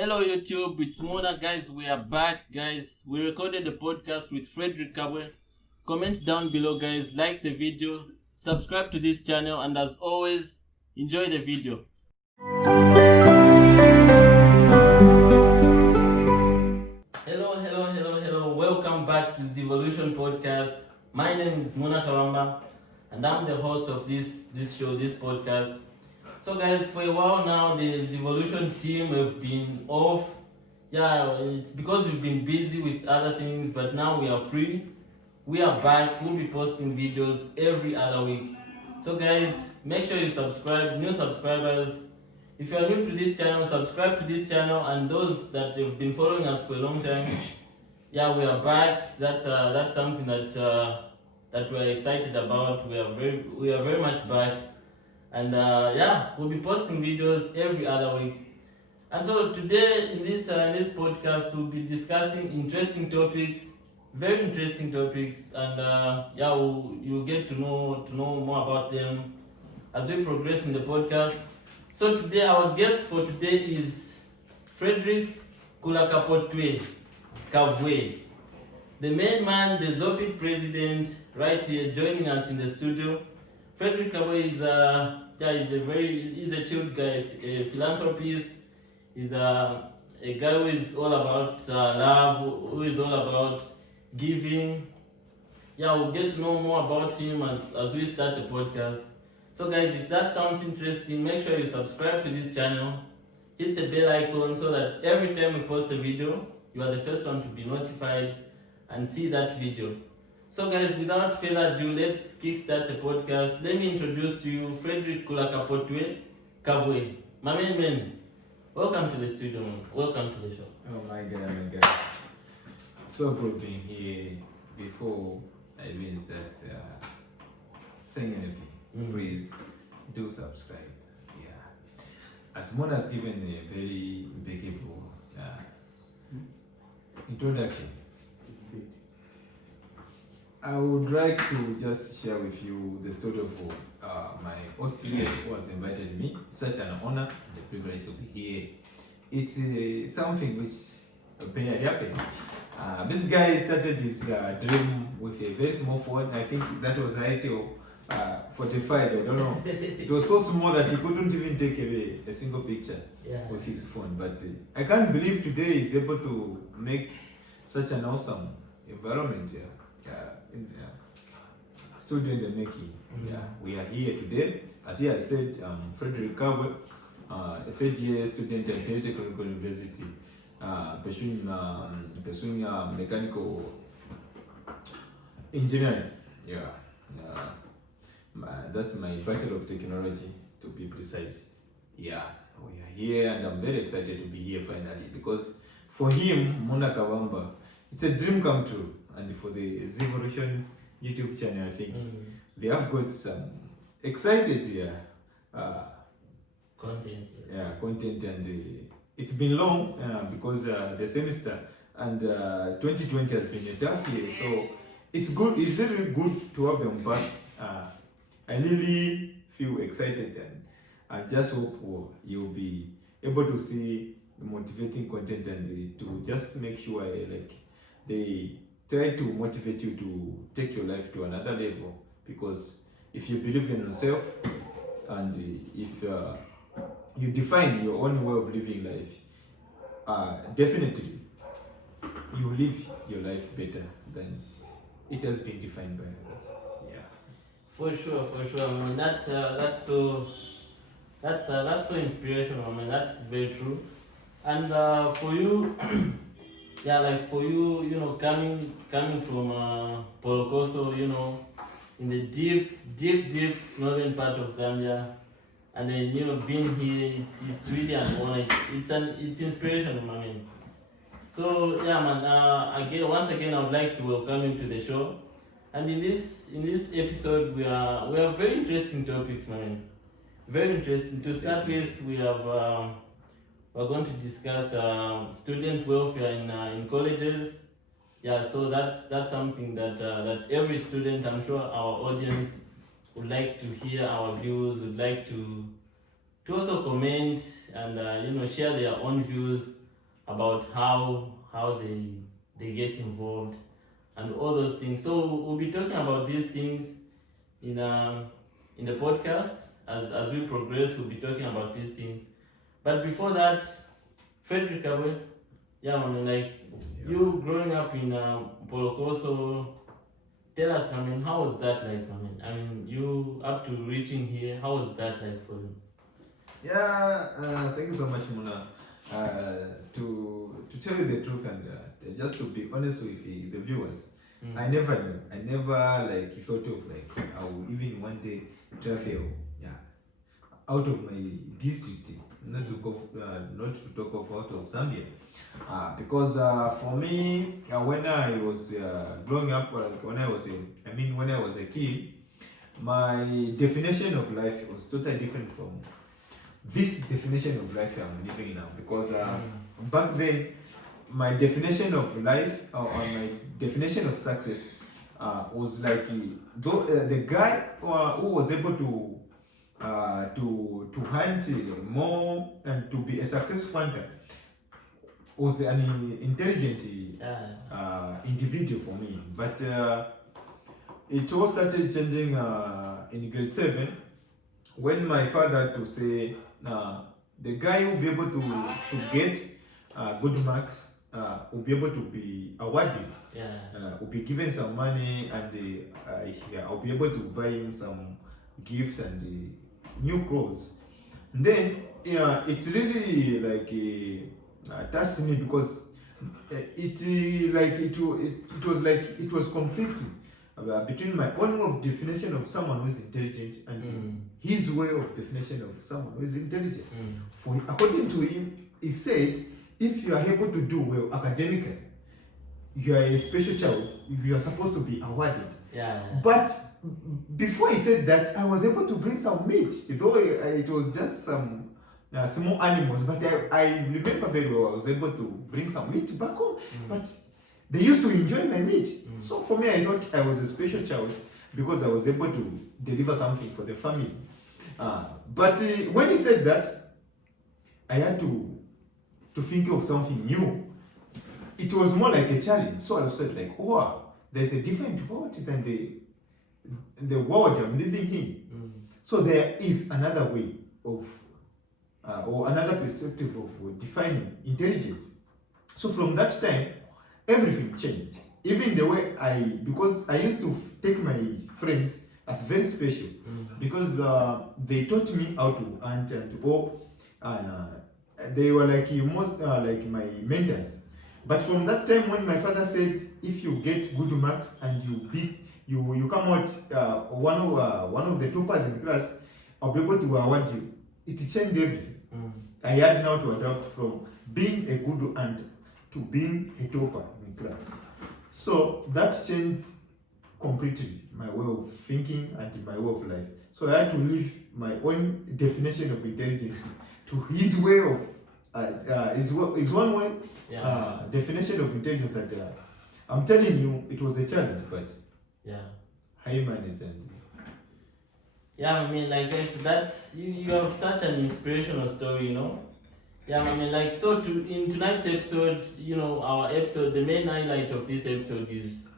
Hello YouTube, it's Mona guys. We are back guys. We recorded the podcast with Fredrick Kabwe. Comment down below guys, like the video, subscribe to this channel, and as always, enjoy the video. Hello. Welcome back to the Evolution Podcast. My name is Mona Kawamba and I'm the host of this podcast. So guys, for a while now, the Evolution team have been off. Yeah, it's because we've been busy with other things, but now we are free. We are back. We'll be posting videos every other week. So guys, make sure you subscribe. New subscribers, if you are new to this channel, subscribe to this channel. And those that have been following us for a long time, yeah, we are back. That's something that we're excited about. We are very much back. And we'll be posting videos every other week. And so today in this podcast, we'll be discussing interesting topics, very interesting topics, and you'll get to know more about them as we progress in the podcast. So today, our guest for today is Fredrick Kabwe, the main man, the Zopid president, right here joining us in the studio. Fredrick Kabwe he's a chilled guy, a philanthropist. He's a guy who is all about love, who is all about giving. Yeah, we'll get to know more about him as we start the podcast. So guys, if that sounds interesting, make sure you subscribe to this channel, hit the bell icon so that every time we post a video, you are the first one to be notified and see that video. So guys, without further ado, let's kickstart the podcast. Let me introduce to you Fredrick Kabwe. My main man, welcome to the studio, man. Welcome to the show. Oh my God. So good being here. Before I even start saying anything, please do subscribe. Yeah. As Mona has given a very impeccable introduction, I would like to just share with you the story of my OCA who has invited me. Such an honor and a privilege to be here. It's something which barely happened. This guy started his dream with a very small phone. I think that was ITO 45, I don't know. It was so small that he couldn't even take away a single picture with his phone. But I can't believe today he's able to make such an awesome environment here. Studio in the making. Yeah, we are here today. As he has said, Fredrick Kabwe, a third year student at Technical University, pursuing mechanical engineering. That's my Bachelor of Technology, to be precise. Yeah, we are here, and I'm very excited to be here finally, because for him, Mona Kawamba, it's a dream come true. And for the Evolution YouTube channel, I think they have got some excited content. Content, and it's been long because the semester and 2020 has been a tough year. So it's good. It's really good to have them back. I really feel excited, and I just hope you'll be able to see motivating content and to just make sure they try to motivate you to take your life to another level, because if you believe in yourself and if you define your own way of living life, definitely you live your life better than it has been defined by others. Yeah, for sure. I mean, that's so inspirational. I mean, that's very true. And for you. For you, coming from Polokoso, in the deep northern part of Zambia, and then being here, it's really an honor. It's inspirational, I mean. So yeah, man. Once again, I would like to welcome you to the show. And in this episode, we have very interesting topics, man. Very interesting. To start with, we're going to discuss student welfare in colleges. Yeah, so that's something that every student, I'm sure our audience would like to hear our views, would like to also comment and share their own views about how they get involved and all those things. So we'll be talking about these things in the podcast as we progress. We'll be talking about these things. But before that, Fredrick Kabwe, yeah, man, like you growing up in Polokoso, tell us, I mean, how was that like? I mean, you up to reaching here, how was that like for you? Yeah, thank you so much, Muna. To tell you the truth and just to be honest with the viewers, I never knew. I never like thought of like I will even one day travel, out of my district, not to talk of out of Zambia, because for me, when I was growing up, when I was a kid, my definition of life was totally different from this definition of life I'm living now, because back then my definition of life or my definition of success was like the guy who was able to hunt more and to be a successful hunter was an intelligent individual for me. But it all started changing in grade 7 when my father had to say the guy will be able to get good marks, will be able to be awarded, will be given some money, and I'll be able to buy him some gifts and new clothes. And then it's really like touched me, because it was conflicting between my own definition of someone who is intelligent and his way of definition of someone who is intelligent. For according to him, he said, if you are able to do well academically, you are a special child, you are supposed to be awarded. But before he said that, I was able to bring some meat, though it was just some small animals, but I remember very well I was able to bring some meat back home. But they used to enjoy my meat. So for me, I thought I was a special child because I was able to deliver something for the family. But when he said that, I had to think of something new. It was more like a challenge. So I said like, oh, wow, there's a different world than the world I'm living in. So there is another way of, or another perspective of defining intelligence. So from that time, everything changed. Even the way because I used to take my friends as very special, because they taught me how to hunt and to go. They were like like my mentors. But from that time when my father said, if you get good marks and you come out one of the toppers in class, I'll be able to award you. It changed everything. I had now to adapt from being a good hunter to being a topper in class. So that changed completely my way of thinking and my way of life. So I had to leave my own definition of intelligence to his way of his one way definition of intelligence. And I'm telling you, it was a challenge, but I managed. And I mean, like that's you have such an inspirational story, you know. I mean, like, so in tonight's episode, you know, our episode, the main highlight of this episode is,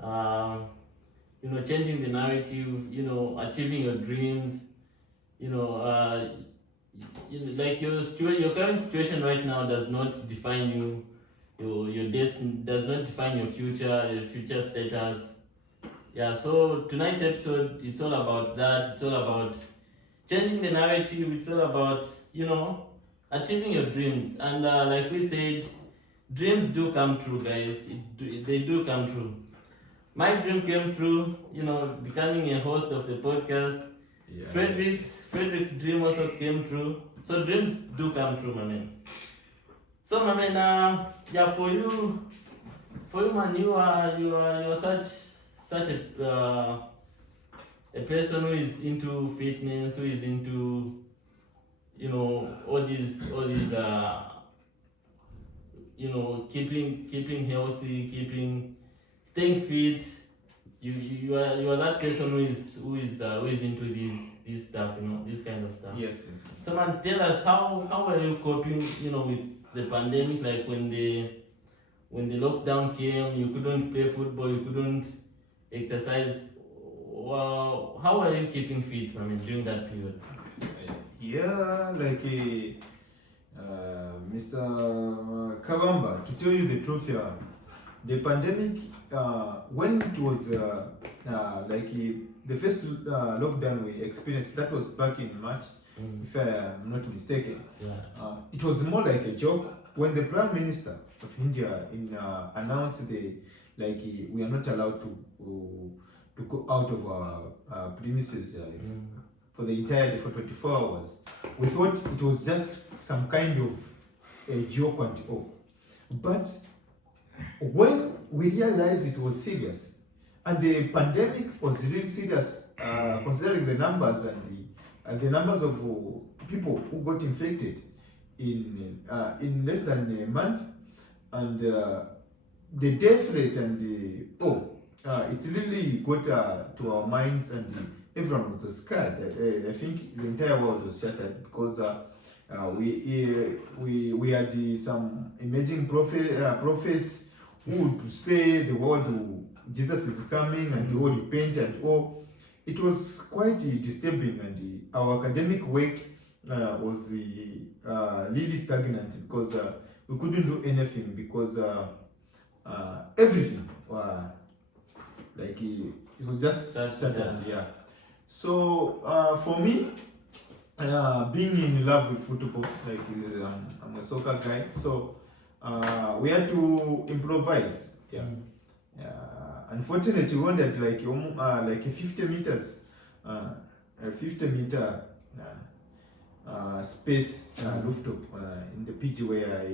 you know, changing the narrative, you know, achieving your dreams, you know, like your current situation right now does not define you, your destiny does not define your future status. So tonight's episode, it's all about that. It's all about changing the narrative. It's all about, you know, achieving your dreams. And like we said, dreams do come true, guys. They do come true. My dream came true, you know, becoming a host of the podcast. Fredrick's dream also came true. So dreams do come true, my man. So, my man, for you, man, you are such a person who is into fitness, who is into, you know, all these you know, keeping healthy, staying fit. You are that person who is into this stuff, you know, this kind of stuff. Yes. So man, tell us how are you coping, you know, the pandemic, like when the lockdown came, you couldn't play football, you couldn't exercise. Wow, how are you keeping fit, I mean, during that period? Yeah, like Mr. Kabamba, to tell you the truth, the pandemic, when it was the first lockdown we experienced, that was back in March, if I'm not mistaken. Yeah. It was more like a joke when the Prime Minister of India announced we are not allowed to go out of our premises for the entire day for 24 hours. We thought it was just some kind of a joke and all. But when we realized it was serious, and the pandemic was really serious, considering the numbers and the numbers of people who got infected in less than a month, and the death rate and it really got to our minds, and everyone was scared. I think the entire world was shattered because we had some emerging prophets who would say the world, Jesus is coming and all repent and all. It was quite disturbing, and our academic work was really stagnant because we couldn't do anything because everything it was just shattered. Yeah. So for me, being in love with football, I'm a soccer guy, so we had to improvise. Yeah. Unfortunately, we wanted like a 50 meters, a 50-meter space rooftop in the PG where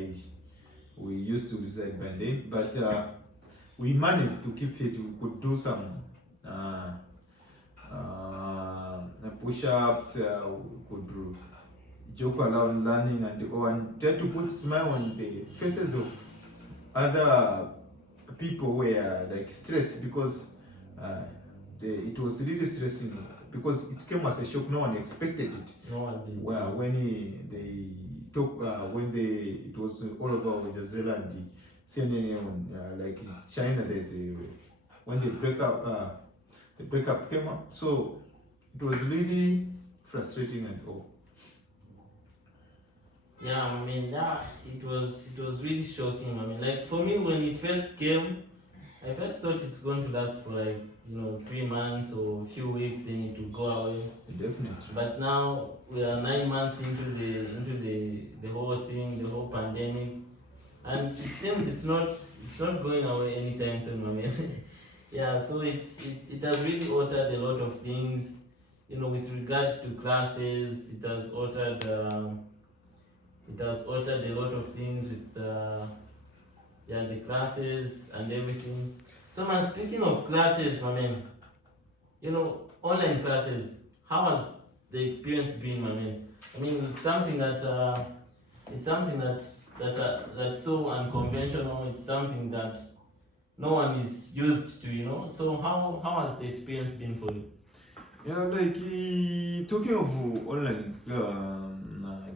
we used to reside by then, but we managed to keep fit. We could do some push-ups, we could joke around learning and try to put smile on the faces of other people who were like stressed because it was really stressing because it came as a shock. No one expected it. No one did. Well, when it was all over Al Jazeera and CNN like in China, when the breakup came up, so it was really frustrating and all. Yeah, I mean, it was really shocking. I mean, like for me, when it first came, I first thought it's going to last for 3 months or a few weeks, then it will go away. Definitely. But now we are 9 months into the whole thing, the whole pandemic, and it seems it's not going away anytime soon. I mean, yeah. So it has really altered a lot of things, with regard to classes. It has altered a lot of things with the classes and everything. So man, speaking of classes, my man, online classes, how has the experience been, my man? I mean, it's something that's so unconventional. It's something that no one is used to, So how has the experience been for you? Yeah, talking of online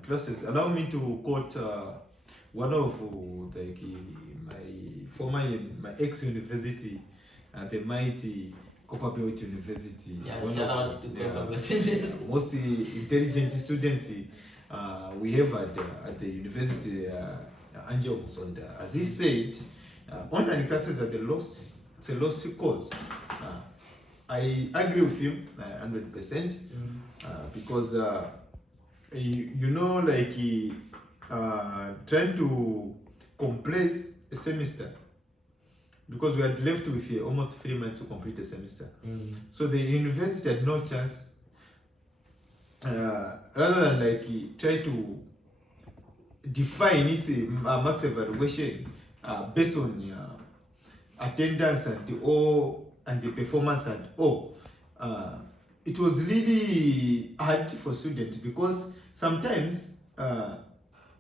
classes, allow me to quote one of my ex-university, the mighty Copperbelt University. Yeah, shout out to Copperbelt. Most intelligent student we have at the university, Angel Musonda. As he said, online classes are it's a lost cause. I agree with him 100%, because trying to compress a semester, because we had left with almost 3 months to complete a semester. So the university had no chance, rather than try to define its max evaluation based on attendance and the performance and all. It was really hard for students because sometimes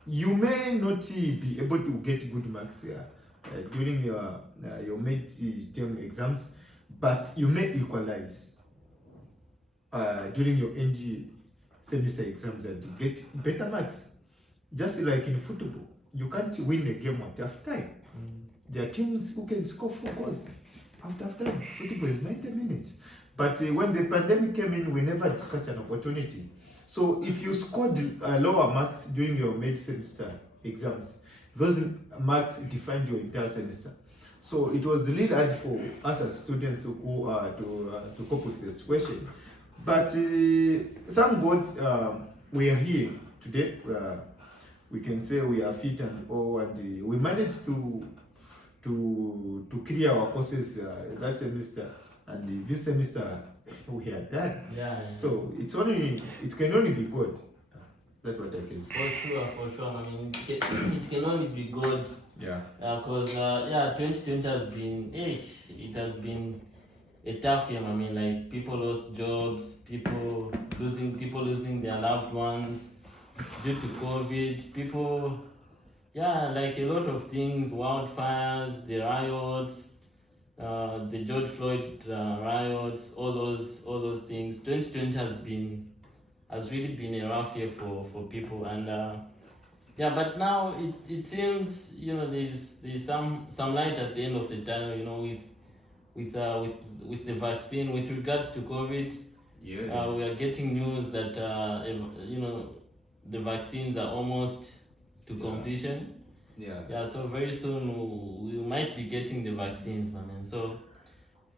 you may not be able to get good marks during your mid-term exams, but you may equalize during your end semester exams and get better marks, just like in football. you can't win a game at half time. There are teams who can score 4 goals after half time. Football is 90 minutes. But when the pandemic came in, we never had such an opportunity. So if you scored lower marks during your mid-semester exams, those marks defined your entire semester. So it was really hard for us as students to go to cope with the situation. But thank God we are here today. We can say we are fit and all, and we managed to clear our courses that semester, and this semester we are done. Yeah. So it can only be good. That's what I can say. For sure. I mean, it can only be good. Yeah. Because 2020 has been, it has been a tough year. I mean, like people lost jobs, people losing their loved ones due to COVID. People, like a lot of things, wildfires, the riots, the George Floyd riots, all those things. 2020 has really been a rough year for people, and but now it seems there's some light at the end of the tunnel. With the vaccine, with regard to COVID, we are getting news that the vaccines are almost to completion. So very soon we might be getting the vaccines, man. And so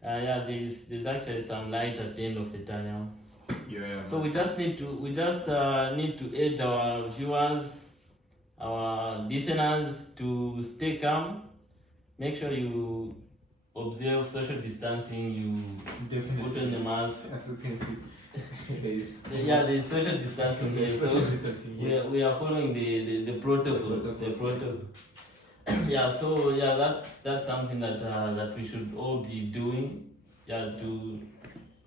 there's actually some light at the end of the tunnel. So we just need to urge our viewers, our listeners, to stay calm. Make sure you observe social distancing. You Definitely put on the mask. As you can see, there's social distancing. We are following the protocol. That's something that we should all be doing.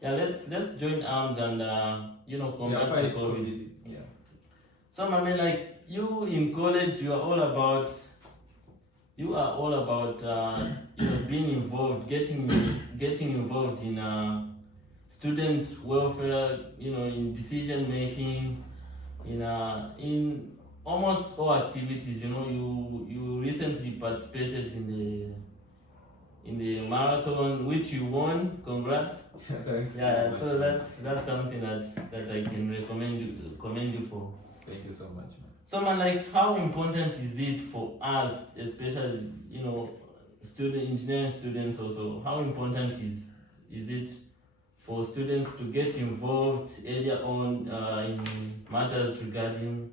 Let's join arms and combat the COVID. So I mean, like, you in college, you are all about being involved, getting involved in student welfare, in decision making, in almost all activities. You recently participated in the marathon, which you won. Congrats. Thanks. So that's something that I can commend you for. Thank you so much, man. So man, like, how important is it for us, especially engineering students also? How important is it for students to get involved earlier on in matters regarding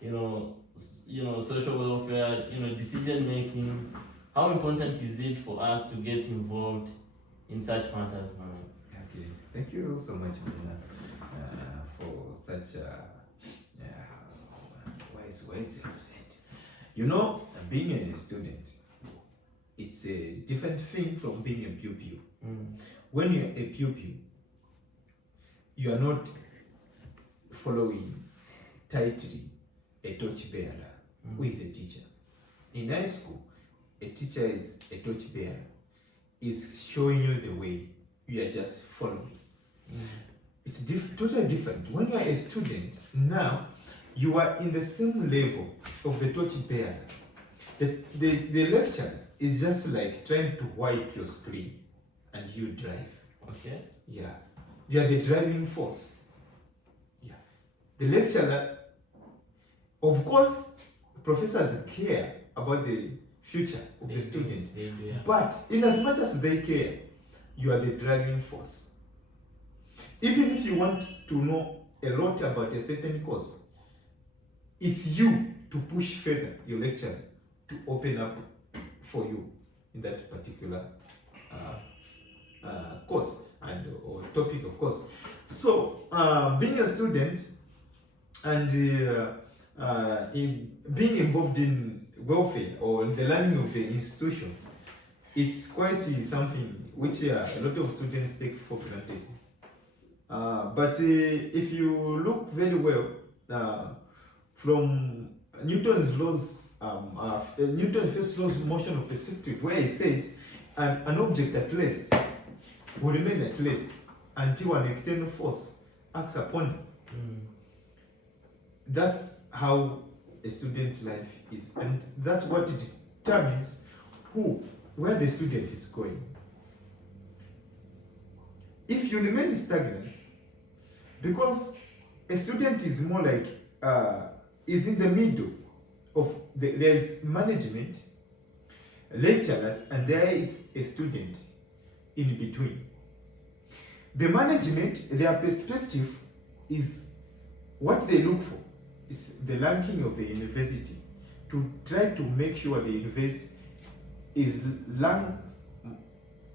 social welfare, decision making? How important is it for us to get involved in such matters, man? Okay, thank you so much, Mina, for such wise words you have said. Being a student, it's a different thing from being a pupil. When you're a pupil, you are not following tightly a torchbearer who is a teacher. In high school, a teacher is a torchbearer, is showing you the way. You are just following. It's totally different. When you are a student, now you are in the same level of the torchbearer. The lecturer is just like trying to wipe your screen and you drive. Okay. Yeah. You are the driving force. Yeah. The lecturer, of course, professors care about the future of the student. They do, yeah. But in as much as they care, you are the driving force. Even if you want to know a lot about a certain course, it's you to push further your lecturer to open up for you in that particular course or topic, of course. So being a student and being involved in welfare or the learning of the institution, it's quite something which a lot of students take for granted. But if you look very well, from Newton's laws, Newton's first law's motion of perspective, where he said an object at rest will remain at rest until an external force acts upon it. That's how a student life is, and that's what it determines where the student is going. If you remain stagnant, because a student is more like is in the middle of there's management, lecturers, and there is a student in between. The management, their perspective is what they look for is the ranking of the university, to try to make sure the university is ranked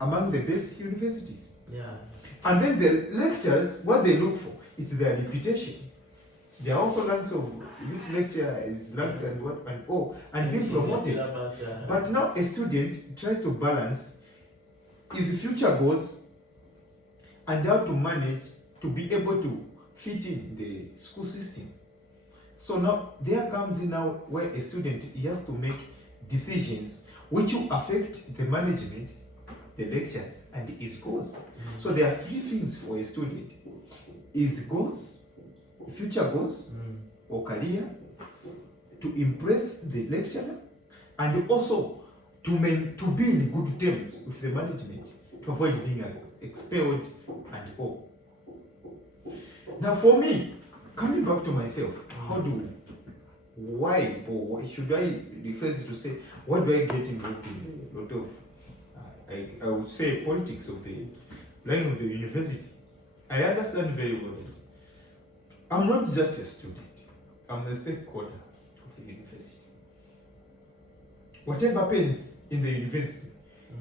among the best universities. Yeah. And then the lecturers, what they look for is their reputation. There are also ranks of this lecturer is ranked and what and being promoted. But now a student tries to balance his future goals and how to manage to be able to fit in the school system. So now there comes in now where a student, he has to make decisions which will affect the management, the lectures, and his goals. So there are three things for a student: his goals, future goals, or career, to impress the lecturer, and also to be in good terms with the management, to avoid being expelled and all. Now for me, coming back to myself, why should I rephrase it to say, why do I get involved in a lot of, I would say, politics of the line of the university? I understand very well that I'm not just a student, I'm a stakeholder of the university. Whatever happens in the university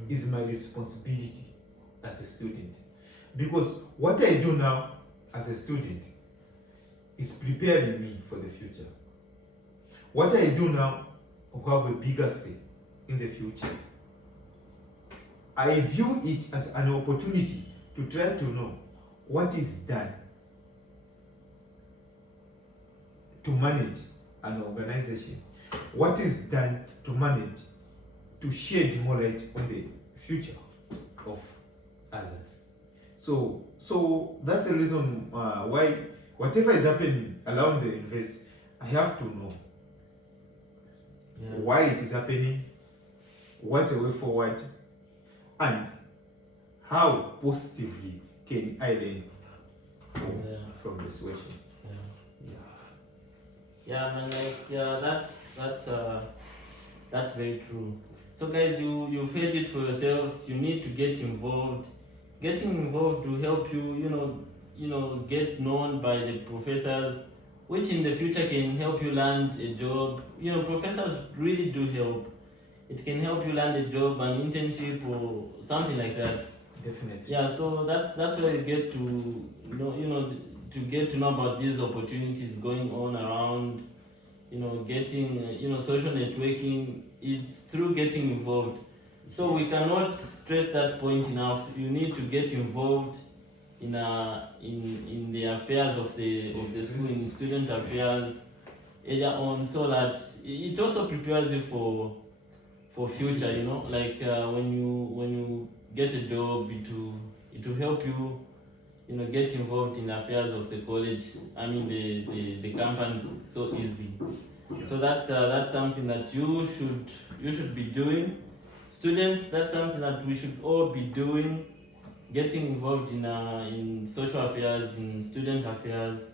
is my responsibility as a student. Because what I do now as a student is preparing me for the future. What I do now will have a bigger say in the future. I view it as an opportunity to try to know what is done to manage an organization, what is done to manage, to shed more light on the future of others. So that's the reason why whatever is happening around the university, I have to know why it is happening, what's the way forward, and how positively can I learn from the situation. Yeah, man, that's very true. So guys, you've heard it for yourselves. You need to get involved. Getting involved will help you, get known by the professors, which in the future can help you land a job. Professors really do help. It can help you land a job, an internship, or something like that. Definitely. Yeah, so that's where you get to to get to know about these opportunities going on around. Getting social networking. It's through getting involved. So we cannot stress that point enough. You need to get involved in the affairs of the school, in student affairs earlier on, so that it also prepares you for future. When you get a job, it will help you get involved in affairs of the college. I mean the campus so easily. So that's something that you should be doing. Students, that's something that we should all be doing. Getting involved in social affairs, in student affairs,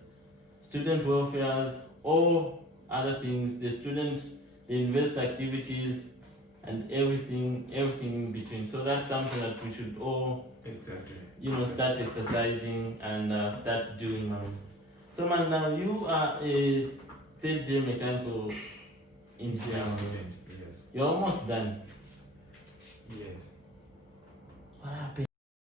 student welfares, all other things, the university activities, and everything in between. So that's something that we should all start exercising and start doing now. So man, now you are a third year mechanical engineer. Yes. You're almost done. Yes. What happened?